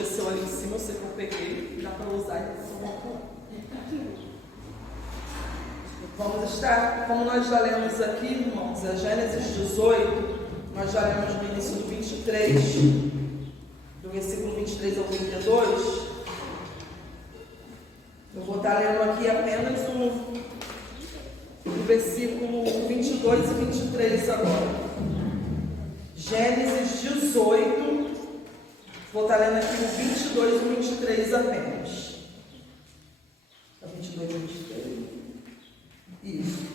esqueceu ali em cima, eu sei que eu peguei, dá para usar e vamos estar, como nós já lemos aqui, irmãos, é Gênesis 18, nós já lemos no início do 23, do versículo 23 ao 32. Eu vou estar lendo aqui apenas o versículo 22 e 23 agora. Gênesis 18, vou estar lendo aqui o 22 e o 23 apenas. 22 e 23. Isso.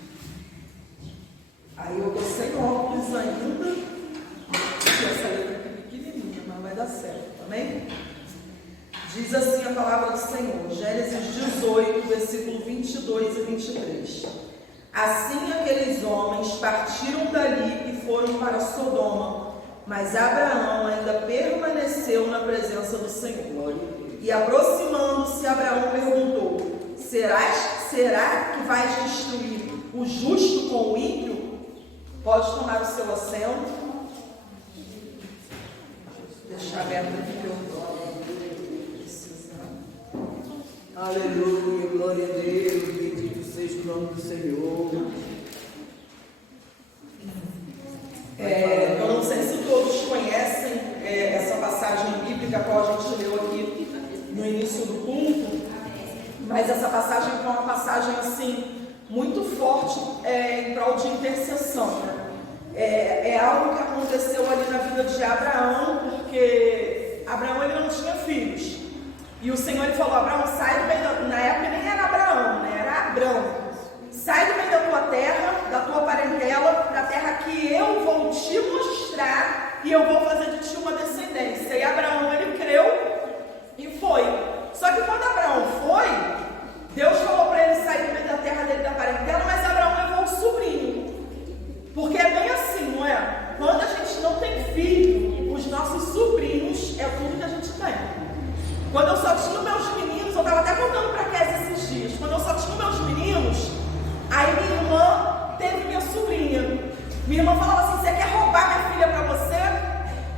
Aí eu estou sem óculos ainda. Essa letra aqui é pequenininha, mas vai dar certo, amém? Diz assim a palavra do Senhor, Gênesis 18, versículo 22 e 23. Assim aqueles homens partiram dali e foram para Sodoma, mas Abraão ainda permaneceu na presença do Senhor. E aproximando-se, Abraão perguntou: Será que vais destruir o justo com o ímpio? Pode tomar o seu assento. Deixa aberto aqui que eu Aleluia, glória a Deus, bendito seja o nome do Senhor. Eu não sei se todos conhecem essa passagem bíblica a qual a gente leu aqui no início do culto, mas essa passagem é uma passagem assim muito forte em prol de intercessão. É algo que aconteceu ali na vida de Abraão, porque Abraão ele não tinha filhos. E o Senhor ele falou: Abraão, sai do meio da... Na época nem era Abraão, né? Era Abrão. Sai do meio da tua terra, da tua parentela, da terra que eu vou te mostrar e eu vou fazer de ti uma descendência. E Abraão ele creu e foi. Só que quando Abraão foi, Deus falou para ele sair do meio da terra dele, da parentela, mas Abraão levou o sobrinho. Porque é bem assim, não é? Quando a gente não tem filho, os nossos sobrinhos é tudo que a gente tem. Quando eu só tinha meus meninos, eu estava até contando para a Kézia esses dias, quando eu só tinha meus meninos, aí minha irmã teve minha sobrinha. Minha irmã falava assim: você quer roubar minha filha para você?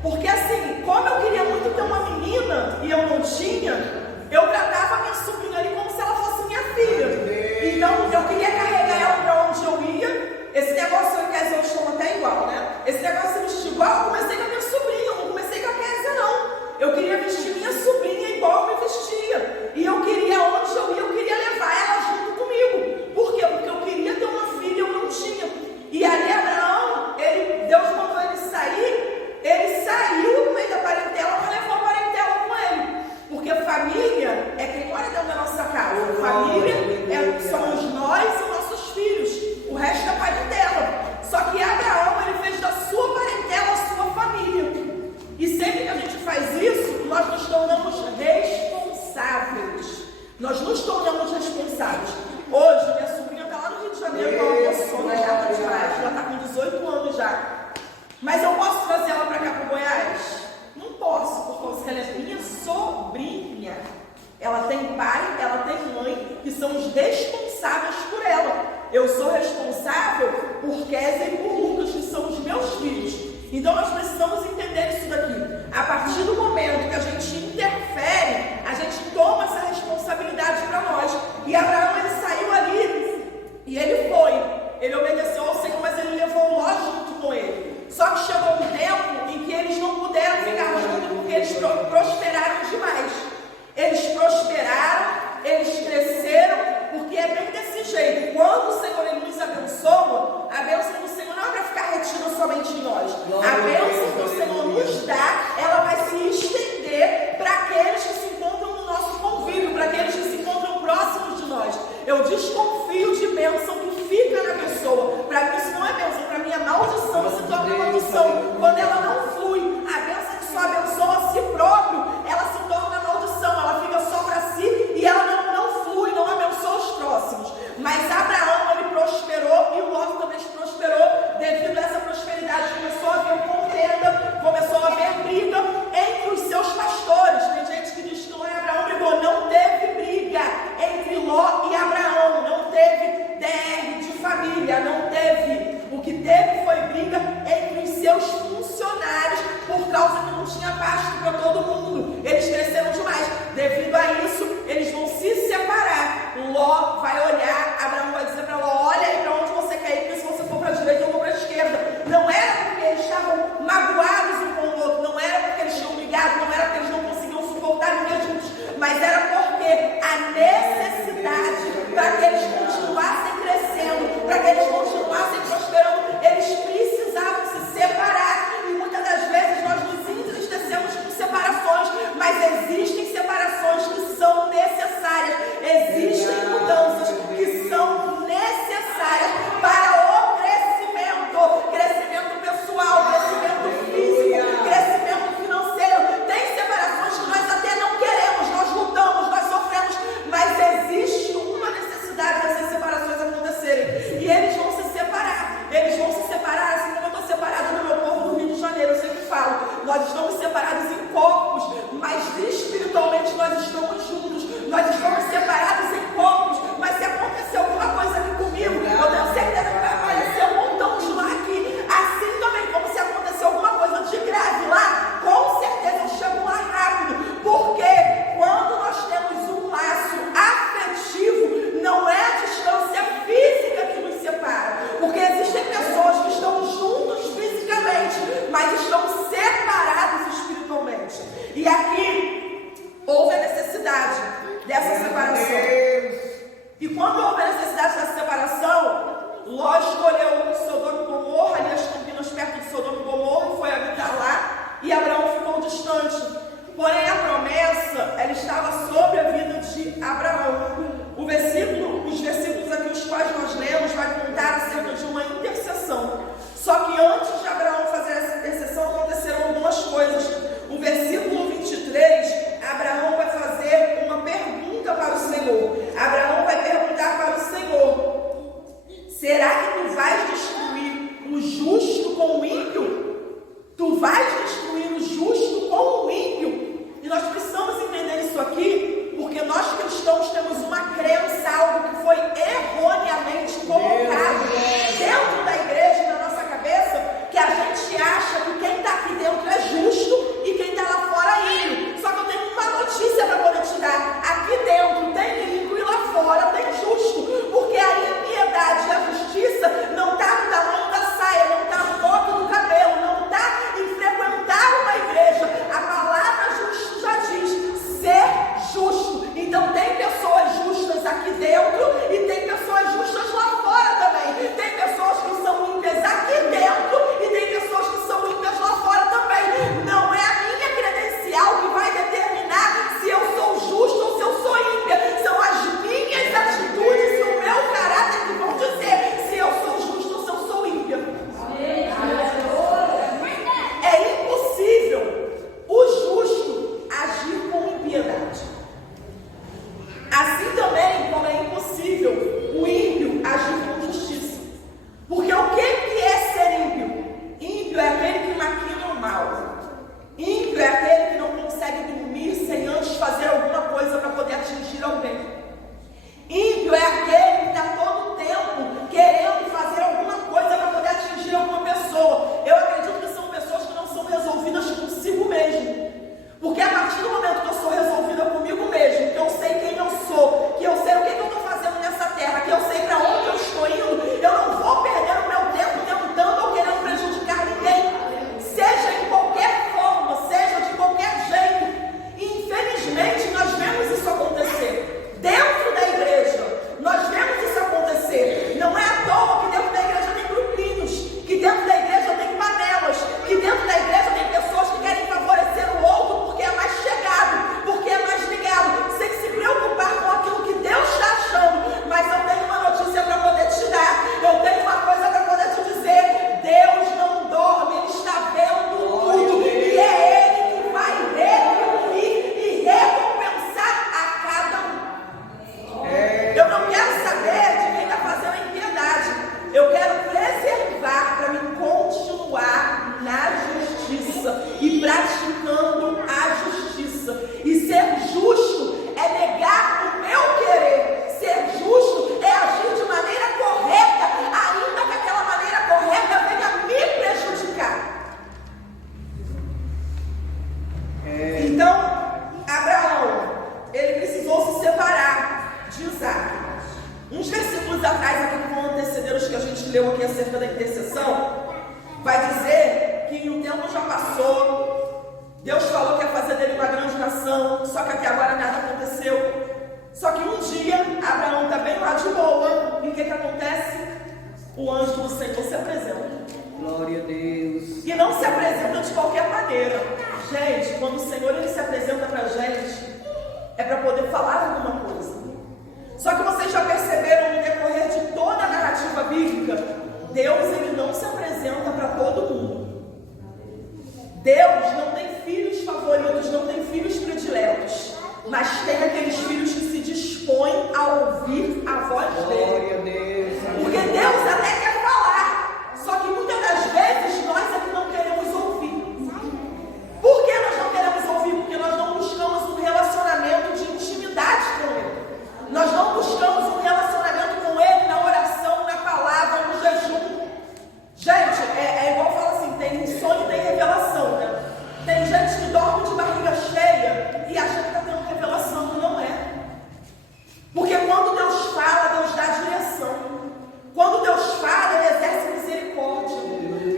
Porque assim, como eu queria muito ter uma menina e eu não tinha, eu tratava a minha sobrinha ali como se ela fosse minha filha. Então eu queria carregar ela para onde eu ia. Esse negócio eu e a Kézia hoje estão até igual, né? Esse negócio de vestir igual, eu comecei com a minha sobrinha, eu não comecei com a Kézia não. Eu queria vestir minha sobrinha igual eu me vestia. E eu queria, onde eu ia, eu queria levar ela junto comigo. Por quê? Porque eu queria ter uma filha e eu não tinha. E ali Abraão, Deus mandou ele saiu do meio da parentela para levar a parentela com ele. Porque família é quem mora dentro da nossa casa. Família somos nós e nossos filhos. O resto é parentela. Só que Abraão, ele fez da sua parentela a sua família. E sempre que a gente faz isso, nós nos tornamos responsáveis. Nós nos tornamos responsáveis. Hoje, minha sobrinha está lá no Rio de Janeiro, ela almoçou na casa de Goiás. Ela está com 18 anos já. Mas eu posso trazer ela para cá para o Goiás? Não posso, porque ela é minha sobrinha. Ela tem pai, ela tem mãe, que são os responsáveis por ela. Eu sou responsável por Kézia e por Lucas, que são os meus filhos. Então nós precisamos entender isso daqui. A partir do momento que a gente interfere, a gente toma essa responsabilidade para nós. E Abraão, ele saiu ali e ele foi. Ele obedeceu ao Senhor, mas ele levou Ló junto com ele. Só que chegou um tempo em que eles não puderam ficar juntos porque eles prosperaram demais. Eles prosperaram, eles cresceram, porque é bem desse jeito. Quando o Senhor ele nos abençoa, a bênção do Senhor não é para ficar retida somente em nós. A bênção que o Senhor nos dá, ela vai se estender Ló vai olhar, Abraão vai dizer para Ló, olha aí para onde você quer ir, porque se você for para a direita, eu vou para a esquerda. Não era porque eles estavam magoados um com o outro, não era porque eles tinham brigado, não era porque eles não conseguiam suportar viver juntos, mas era porque a necessidade para que eles continuassem crescendo, para que eles continuassem prosperando, eles precisavam se separar. E muitas das vezes nós nos entristecemos com separações, mas existem separações que são necessárias, existem mudanças que são necessárias para o crescimento pessoal, crescimento físico, crescimento financeiro. Tem separações que nós até não queremos, nós lutamos, nós sofremos, mas existe uma necessidade dessas separações acontecerem. E eles vão se separar, assim como eu estou separada do meu povo do Rio de Janeiro, eu sempre falo, nós estamos separados em corpos, mas espiritualmente nós estamos juntos, nós estamos separados em corpos, mas se acontecer alguma coisa aqui comigo, eu tenho certeza que vai aparecer um montão de lá aqui, assim também, como se acontecer alguma coisa de grave lá, com certeza eu chego lá rápido, porque quando nós temos um laço afetivo, não é a distância física que nos separa, porque existem pessoas que estão juntos fisicamente, mas estão separados espiritualmente. E aqui houve a necessidade dessa separação. E quando houve a necessidade dessa separação, Ló escolheu Sodoma e Gomorra, ali as campinas perto de Sodoma e Gomorra, e foi habitar lá, e Abraão ficou distante. Porém, a promessa, ela estava sobre a vida de Abraão. Os versículos aqui, os quais nós lemos, vai contar acerca de uma intercessão. Só que antes de Abraão fazer essa intercessão, aconteceram algumas coisas. O versículo 23, Abraão vai fazer uma pergunta para o Senhor. Abraão vai perguntar para o Senhor: será que tu vais destruir o justo capítulos atrás, aqui que vão anteceder os que a gente leu aqui acerca da intercessão, vai dizer que o tempo já passou, Deus falou que ia fazer dele uma grande nação, só que até agora nada aconteceu. Só que um dia, Abraão está bem lá de boa, e o que acontece? O anjo do Senhor se apresenta. Glória a Deus. E não se apresenta de qualquer maneira. Gente, quando o Senhor ele se apresenta para a gente, é para poder falar alguma coisa. Só que vocês já perceberam no decorrer de toda a narrativa bíblica, Deus ele não se apresenta para todo mundo. Deus não tem filhos favoritos, não tem filhos prediletos, mas tem aqueles filhos que se dispõem a ouvir a voz dele. Glória a Deus. Porque Deus até quer falar, só que muitas das vezes nós é que não queremos ouvir. Por que nós não queremos ouvir? Porque nós não buscamos um relacionamento de intimidade com Ele. Nós não buscamos um relacionamento com Ele na oração, na palavra, no jejum. Gente, é igual fala assim, tem sonho e tem revelação, né? Tem gente que dorme de barriga cheia e acha que está tendo revelação, e não é. Porque quando Deus fala, Deus dá direção. Quando Deus fala, Ele exerce misericórdia.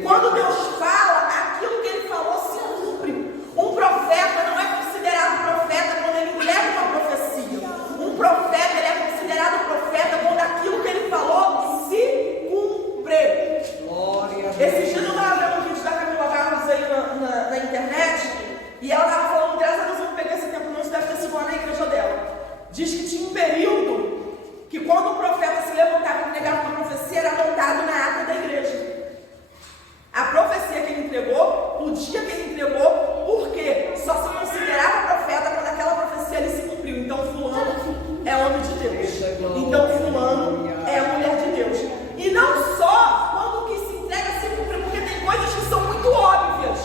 Quando Deus fala, aquilo que Ele falou se cumpre. Um profeta não é considerado profeta quando ele entrega uma profecia. Um profeta, ele é considerado profeta quando aquilo que ele falou se cumpre. Glória a Deus. Esses dias eu estava vendo um vídeo da Camila Barros aí na internet, e ela estava falando, graças a Deus eu não peguei esse tempo, não, isso deve ter sido lá na igreja dela. Diz que tinha um período que quando o profeta se levantava e entregava uma profecia, era montado na ata da igreja. A profecia que ele entregou, o dia que ele entregou, por quê? Só se considerava profeta quando aquela profecia ali se cumpriu. Então fulano é homem de Deus. Então fulano é mulher de Deus. E não só quando o que se entrega se cumpre, porque tem coisas que são muito óbvias.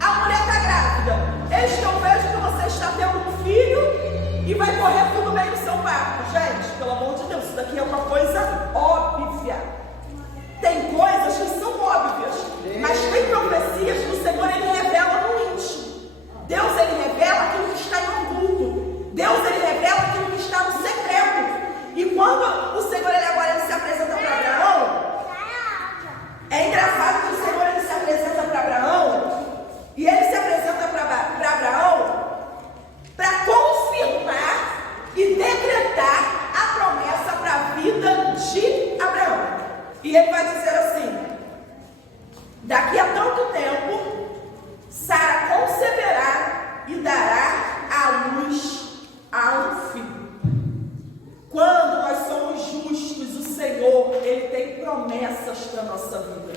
A mulher está grávida. Eis que eu vejo que você está tendo um filho e vai correr tudo bem no seu parto. Gente, pelo amor de Deus, isso daqui é uma coisa óbvia. Tem coisas que são óbvias, mas tem profecias que o Senhor ele revela no íntimo. Deus ele revela aquilo que está em oculto. Deus ele revela aquilo que está no secreto. E quando o Senhor ele agora se apresenta para Abraão, é engraçado que o Senhor ele se apresenta para Abraão, e ele se apresenta para Abraão para confirmar e decretar a promessa para a vida de Abraão. E ele vai dizer assim: daqui a tanto tempo, Sara conceberá e dará à luz a um filho. Quando nós somos justos, o Senhor, Ele tem promessas para a nossa vida.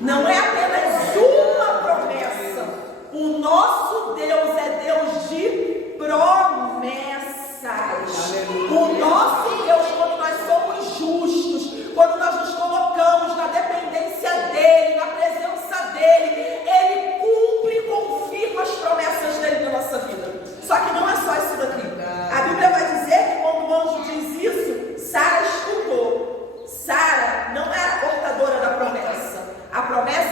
Não é apenas uma promessa. O nosso Deus é Deus de promessas. O nosso Deus, quando nós somos justos, quando nós nos colocamos na dependência dEle, na presença dEle, Ele cumpre e confirma as promessas dEle na nossa vida. Só que não é só isso daqui. A Bíblia vai dizer que quando o anjo diz isso, Sara escutou. Sara não era portadora da promessa. A promessa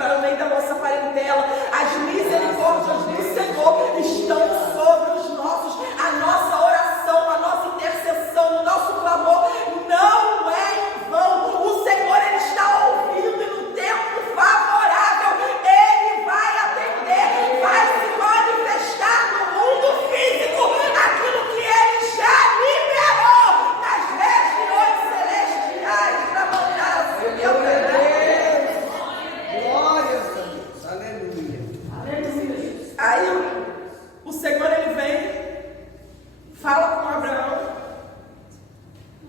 para o meio da nossa parentela. As misericórdias do Senhor estão sobre os nossos. A nossa oração, a nossa intercessão, o nosso clamor não é em vão. O Senhor, Ele está ouvindo, e no tempo favorável Ele vai atender, vai se manifestar no mundo físico aquilo que Ele já liberou nas regiões celestiais para mandar a sua verdade. Glória a Deus. Aleluia. Aí o Senhor, Ele vem, fala com Abraão,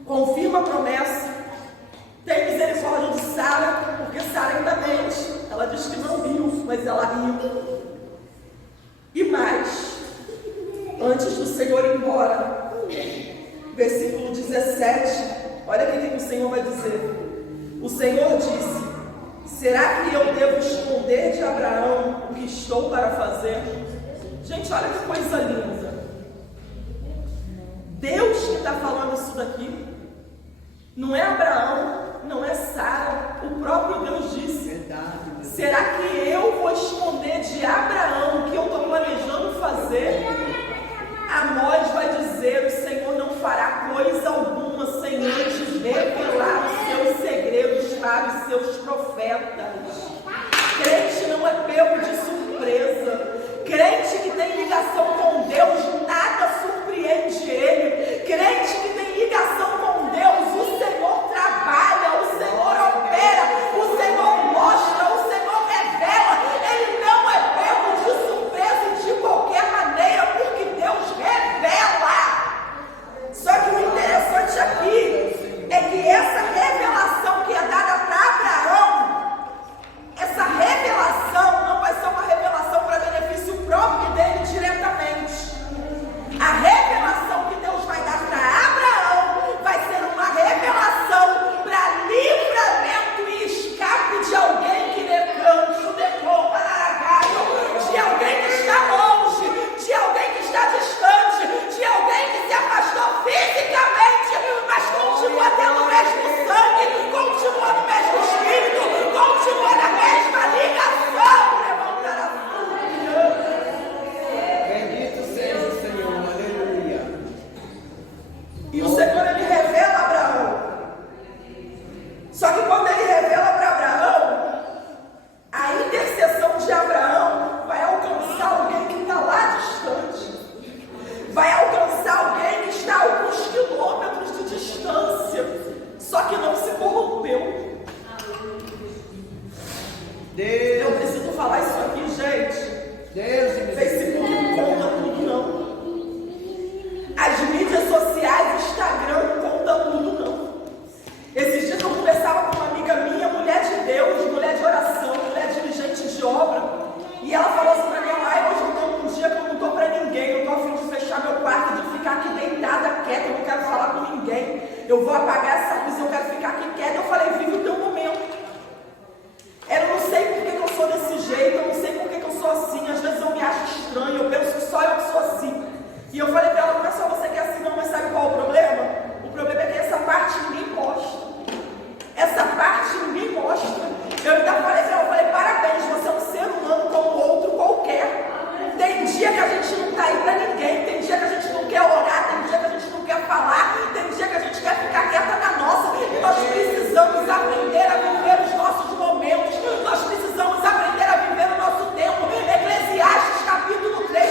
confirma a promessa, tem misericórdia de Sara, porque Sara ainda mente. Ela diz que não viu, mas ela riu. E mais, antes do Senhor ir embora, versículo 17, olha o que o Senhor vai dizer. O Senhor disse: será que eu devo esconder de Abraão o que estou para fazer? Gente, olha que coisa linda. Deus que está falando isso daqui. Não é Abraão, não é Sara. O próprio Deus disse: Verdade. será que eu vou esconder de Abraão o que eu estou planejando fazer? Amós vai dizer: o Senhor não fará coisa alguma sem antes revelar os seus segredos para os seus profetas. Crente não é pego de surpresa. Crente que tem ligação com Deus, nada surpreende ele. Crente que tem ligação com Deus, o Senhor trabalha, o Senhor opera, o Senhor mostra, o Senhor revela. Ele não é pego de surpresa de qualquer maneira, porque Deus revela. Só que o interessante aqui é que essa revelação que é dada para Abraão, essa revelação não vai ser uma revelação para benefício próprio dele diretamente. A revelação que Deus vai dar para Abraão vai ser uma revelação para livramento e escape de alguém que decante, decou, de alguém que está longe, de alguém que está distante, de alguém que se afastou fisicamente, mas continua tendo o mesmo sangue, continua no mesmo espírito, continua na mesma ligação. Levantar a sua. Bendito seja o Senhor. Aleluia. E o Senhor, Ele revela a Abraão. Só que quando Ele revela para Abraão, a intercessão de Abraão vai alcançar alguém que está lá distante. Vai alcançar alguém que está a alguns quilômetros de distância, só que não se corrompeu. Deus. Eu preciso falar isso aqui, gente. Deus. Facebook não conta tudo, não. As mídias sociais, Instagram, não conta tudo, não. Esses dias eu conversava com uma amiga minha, mulher de Deus, mulher de oração, mulher dirigente de obra, e ela falou assim pra mim: hoje eu estou num dia que eu não estou para ninguém, eu estou a fim de fechar meu quarto, de ficar aqui deitada, quieta, eu não quero falar com ninguém, eu vou apagar essa luz, eu quero ficar aqui quieta. Eu falei: vive o teu momento. Eu não sei por que eu sou desse jeito, eu não sei por que eu sou assim, às vezes eu me acho estranho, eu penso que só eu que sou assim. E eu falei pra ela: não é só você que é assim não, mas sabe qual é o problema? O problema é que essa parte ninguém mostra. Essa parte ninguém mostra. Eu ainda falei pra ela, eu falei: parabéns, você é um ser humano como outro qualquer. Tem dia que a gente não tá aí pra ninguém, tem dia que a gente não quer orar, tem dia que a gente não quer falar, tem dia que a gente quer ficar quieta na nossa, e nós precisamos aprender a viver os nossos momentos, nós precisamos aprender a viver o nosso tempo. Eclesiastes capítulo 3,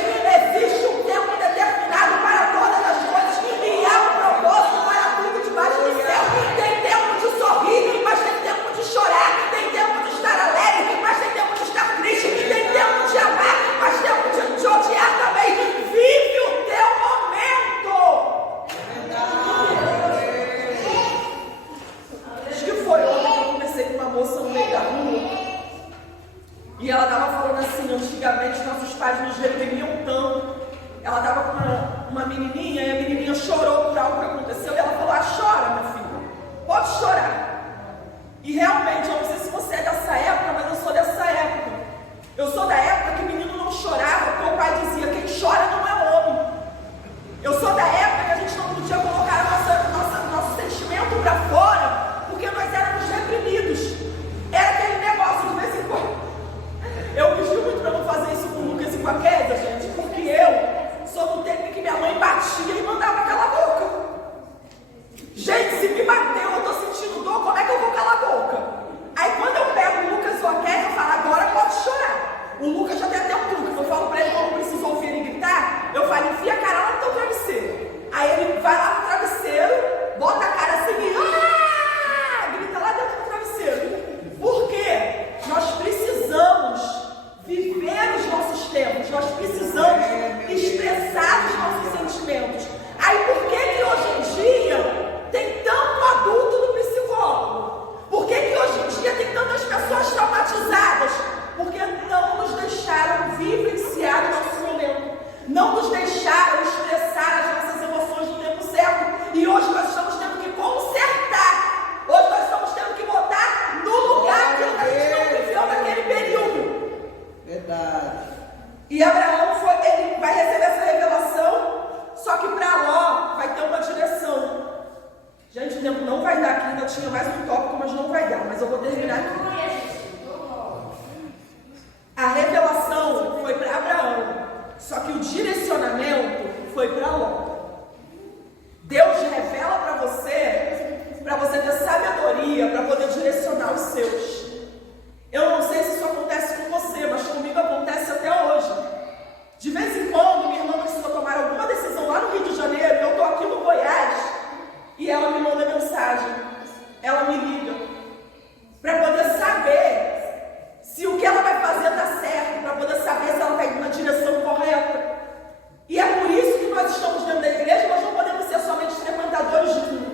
existe um tempo determinado para todas as coisas, e há um propósito para tudo debaixo do céu. Tem tempo de sorrir, mas tem tempo de chorar, tem tempo de estar alegre, mas tem tempo de estar triste, tem tempo de amar, mas tem tempo de odiar também. Vive o teu momento. Acho que foi ontem que eu conversei com uma moça no meio da rua, e ela estava falando assim: antigamente nossos pais nos reprimiam tanto. Ela estava com uma menininha, e a menininha chorou por algo que aconteceu, e ela falou: chora, minha filha, pode chorar. E realmente, eu não sei se você é dessa época, mas eu sou dessa época. Eu sou da época que o menino não chorava, porque o pai dizia: quem chora não é homem. Eu sou da época que a gente não podia colocar nosso sentimento para fora, porque nós éramos reprimidos. Era aquele negócio, de vez em quando E Abraão ele vai receber essa revelação, só que para Ló vai ter uma direção. Gente, o tempo não vai dar aqui, ainda tinha mais um tópico, mas não vai dar, mas eu vou terminar aqui. A revelação foi para Abraão, só que o direcionamento foi para Ló. Deus revela para você ter sabedoria para poder direcionar os seus. Eu não sei se isso acontece com você, mas comigo acontece até hoje. De vez em quando, minha irmã precisou tomar alguma decisão lá no Rio de Janeiro, eu estou aqui no Goiás, e ela me manda mensagem, ela me liga, para poder saber se o que ela vai fazer está certo, para poder saber se ela está indo na direção correta. E é por isso que nós estamos dentro da igreja, nós não podemos ser somente frequentadores de tudo.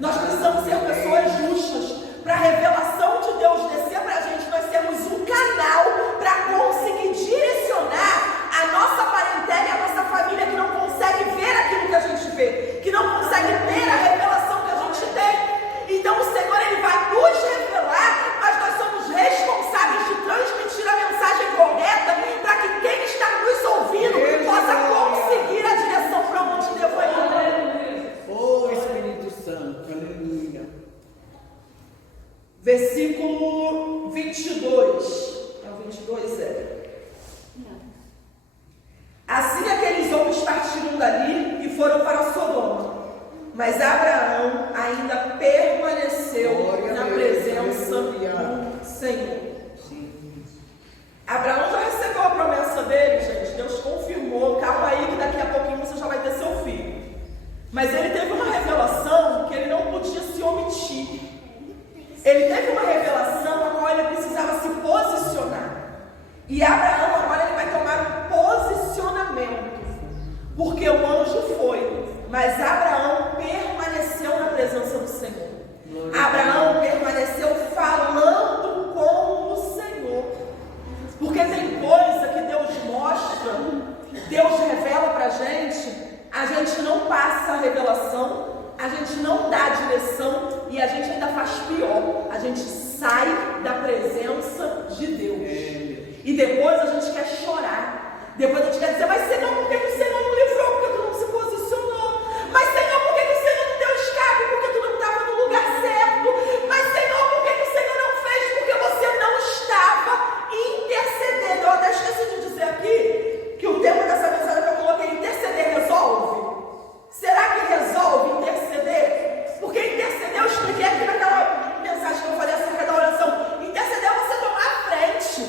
Nós precisamos ser pessoas justas, para a revelação de Deus descer para a gente, nós temos um canal para conseguir direcionar a nossa parentela e a nossa família que não consegue ver aquilo que a gente vê, que não consegue ter a revelação que a gente tem. Então o Senhor ele vai nos revelar, mas nós somos responsáveis de transmitir a mensagem correta para que quem está nos ouvindo possa conseguir a direção para onde devo ir. Oh Espírito Santo, aleluia. Versículo 22. É o 22, Assim aqueles homens partiram dali e foram para Sodoma. Mas Abraão ainda permaneceu na presença do Senhor. Abraão já recebeu a promessa dele, gente. Deus confirmou. Calma aí que daqui a pouquinho você já vai ter seu filho. Mas ele teve uma revelação que ele não podia se omitir. Ele teve uma revelação na qual ele precisava se posicionar. E Abraão agora ele vai tomar um posicionamento. Porque o anjo foi, mas Abraão permaneceu na presença do Senhor. Abraão permaneceu falando com o Senhor. Porque tem coisa que Deus mostra, Deus revela pra a gente não passa a revelação, a gente não dá a direção e a gente ainda faz pior. A gente sai da presença de Deus. E depois a gente quer chorar. Depois a gente quer dizer, mas Senhor, por que o Senhor não livrou? Porque tu não se posicionou. Mas Senhor, por que o Senhor não deu escape? Porque tu não estava no lugar certo. Mas Senhor, por que o Senhor não fez? Porque você não estava intercedendo. Eu até esqueci de dizer aqui que o tema dessa mensagem que eu coloquei, interceder resolve. Será que resolve interceder? Porque interceder, eu expliquei aqui naquela mensagem que eu falei acerca da oração. Interceder é você tomar a frente.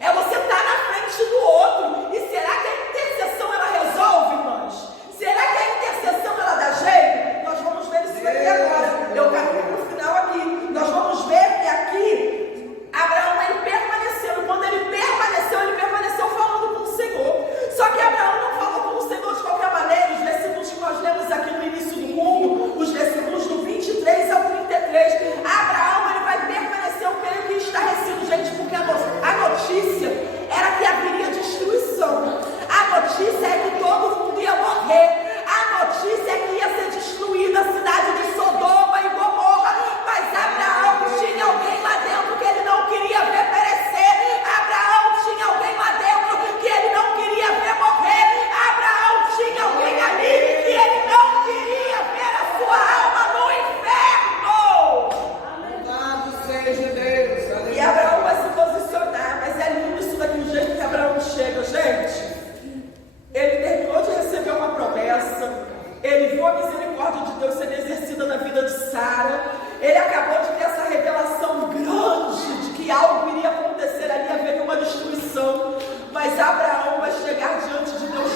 É você estar na frente do outro. E será que a intercessão ela resolve, irmãos? Será que a intercessão ela dá jeito? Nós vamos ver isso aqui agora. Eu caminho para o final aqui. Nós vamos ver que aqui Abraão ele permaneceu. Quando ele permaneceu falando com o Senhor. Só que Abraão não falou com o Senhor de qualquer maneira. Os versículos que nós lemos aqui no início do culto, os versículos do 23 ao 33, Abraão ele vai permanecer, eu creio que estarrecido, gente, porque a notícia era que haveria destruição. A notícia é que todo mundo ia morrer. A notícia é que ia ser destruída a cidade de Sodoma e Gomorra. Mas Abraão tinha alguém lá dentro que ele não queria ver perecer. Abraão tinha alguém lá dentro que ele não queria ver morrer. Abraão tinha alguém ali que ele não queria ver a sua alma no inferno. Louvado seja Deus. E Abraão vai se posicionar, mas é lindo isso daqui, o jeito que Abraão chega, gente. Ele terminou de receber uma promessa, ele viu a misericórdia de Deus sendo exercida na vida de Sara, ele acabou de ter essa revelação grande de que algo iria acontecer ali, haveria uma destruição, mas Abraão vai chegar diante de Deus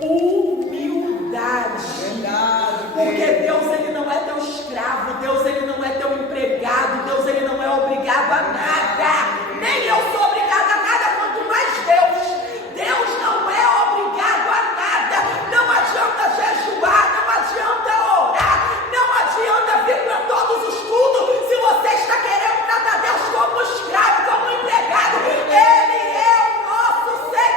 com humildade. Verdade. Porque Deus ele não é teu escravo, Deus ele não é teu empregado, Deus ele não é obrigado a nada, nem eu sou obrigado a nada, quanto mais Deus. Deus não é obrigado a nada, não adianta jejuar, não adianta orar, não adianta vir para todos os cultos, se você está querendo tratar Deus como escravo, como empregado. Ele é o nosso Senhor.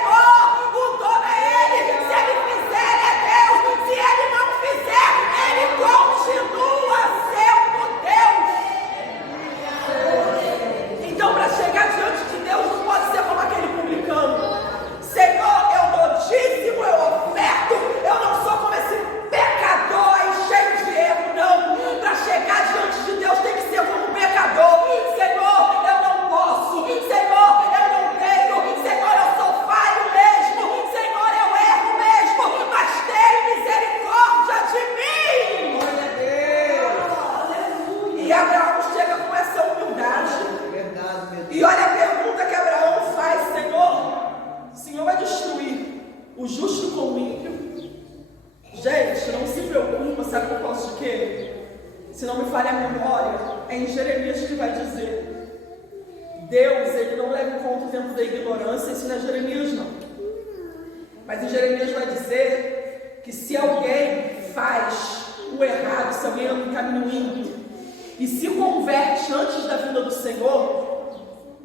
E olha a pergunta que Abraão faz: Senhor, o Senhor vai destruir o justo com o ímpio? Gente, não se preocupa, sabe o que eu posso de quê? Se não me falha a memória, é em Jeremias que vai dizer: Deus, ele não leva em conta o tempo da ignorância. Isso não é Jeremias, não. Mas em Jeremias vai dizer que se alguém faz o errado, se alguém anda em caminho ímpio e se converte antes da vinda do Senhor,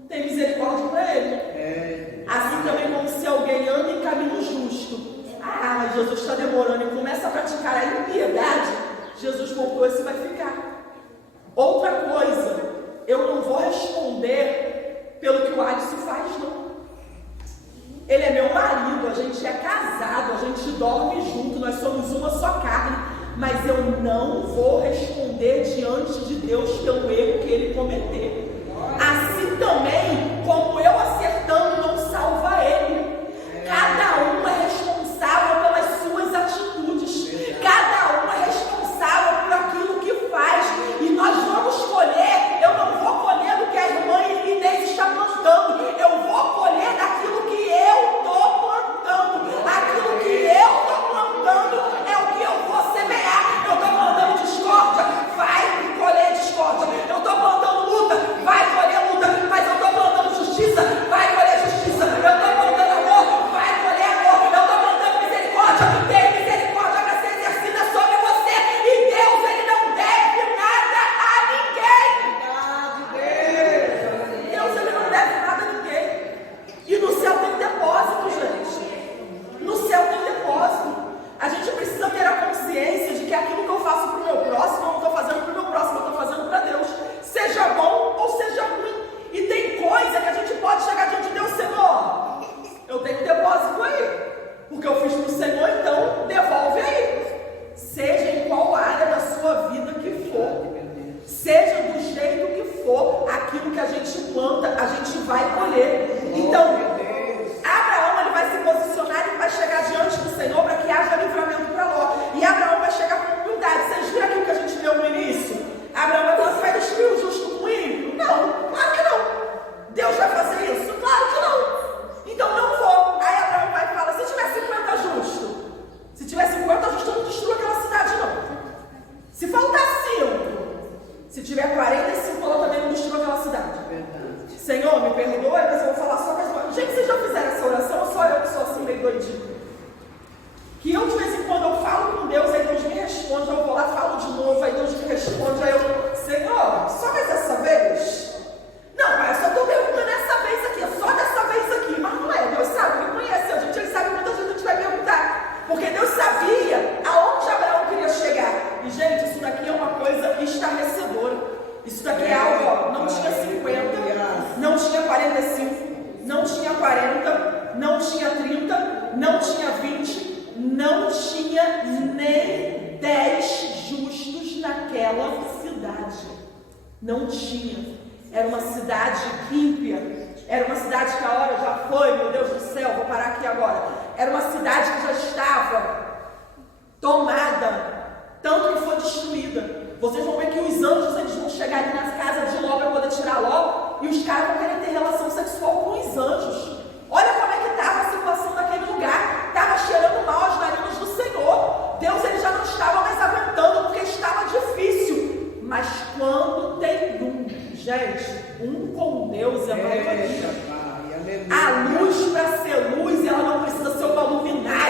tem misericórdia para ele. Assim também como se alguém anda em caminho justo, mas Jesus está demorando, e começa a praticar a impiedade, Jesus voltou, esse vai ficar. Outra coisa, eu não vou responder pelo que o Alisson faz, não. Ele é meu marido, a gente é casado, a gente dorme junto, nós somos uma só carne, mas eu não vou responder diante de Deus pelo erro que ele cometer. Assim também, como eu acertando não salva ele. Cada um é responsável pelas suas atitudes, cada um é responsável por aquilo que faz, e nós vamos colher. Eu não vou colher do que a irmã Inês está plantando, eu vou colher daquilo que eu estou plantando. Aquilo que eu estou plantando é o que eu vou semear. Eu estou plantando discórdia, vai colher discórdia. Eu estou plantando luta, vai colher luta. Mas eu estou plantando justiça, vai colher justiça. Eu estou plantando amor, vai colher amor. Eu estou plantando misericórdia, tem misericórdia para ser exercida sobre você. E Deus, ele não deve nada a ninguém. Deus, ele não deve nada a ninguém. E no céu tem depósito, gente. No céu tem depósito. A gente precisa ter a consciência de que aquilo que eu faço para o meu próximo, eu não estou fazendo para o meu próximo, eu estou fazendo para Deus. Seja bom ou seja ruim. E tem coisa que a gente pode chegar diante de Deus: Senhor, eu tenho um depósito aí, porque eu fiz para o Senhor, então devolve aí. Seja em qual área da sua vida que for, seja do jeito que for, aquilo que a gente planta, a gente vai colher. Então, Abraão, ele vai se posicionar e vai chegar diante do Senhor para que haja livramento para Ló. E Abraão vai chegar com humildade. Vocês viram aquilo que a gente leu no início? Abraão vai falar: você vai destruir o justo com o ímpio? Não, claro que não. Deus vai fazer isso? Claro que não. Então não vou. Aí Abraão vai e fala: se tiver 50 justos, se tiver 50 justos, eu não destruo aquela cidade, não. Se faltar 5, se tiver 45, eu também não destruo aquela cidade. Senhor, me perdoe, mas eu vou falar só mais uma. Gente, vocês já fizeram essa oração? Ou só eu que sou assim meio doidinho? Que eu de vez em quando eu falo com Deus, aí Deus me responde, eu vou lá, falo de novo, aí Deus me responde, aí eu: Senhor, só mais essa vez? Não, pai, eu só estou perguntando essa vez aqui, só dessa vez aqui. Mas não é, Deus sabe, me conhece a gente, ele sabe quantas vezes a gente vai perguntar. Porque Deus sabia aonde Abraão queria chegar. E gente, isso daqui é uma coisa estarrecedora. Isso daqui é algo, ó, não tinha 50, não tinha 45, não tinha 40, não tinha 30, não tinha 20, não tinha nem 10 justos naquela cidade. Não tinha. Era uma cidade ímpia. Era uma cidade que a hora já foi, meu Deus do céu, vou parar aqui agora. Era uma cidade que já estava tomada, tanto que foi destruída. Vocês vão ver que os anjos, eles vão chegar ali nas casas de Ló para poder tirar Ló, e os caras vão querer ter relação sexual com os anjos. Olha como é que estava a situação daquele lugar. Estava cheirando mal as narinas do Senhor. Deus, ele já não estava mais aguentando, porque estava difícil. Mas quando tem gente, com Deus é maioria. A luz, para ser luz, ela não precisa ser uma luminária.